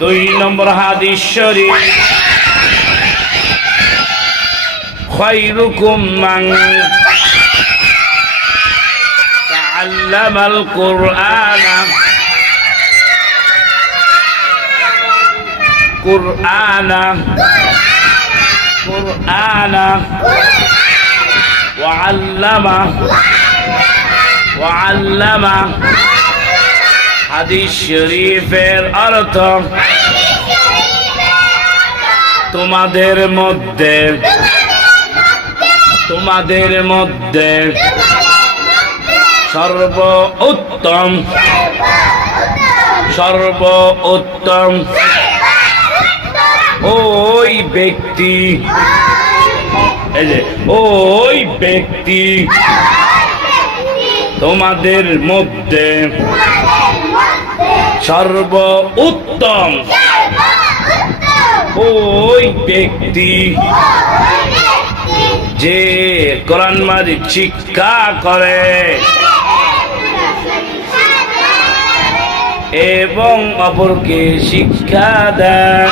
দুই নম্বর হাদিস শরীফ, খায়রুকুম মান তাআল্লামাল কুরআনা ওয়াআল্লামা। হাদিস শরীফের অর্থ, তোমাদের মধ্যে সর্বোত্তম ওই ব্যক্তি তোমাদের মধ্যে সর্বোত্তম ওই ব্যক্তি যে কোরআন মাজিদ শিক্ষা করে এবং অপরকে শিক্ষা দেয়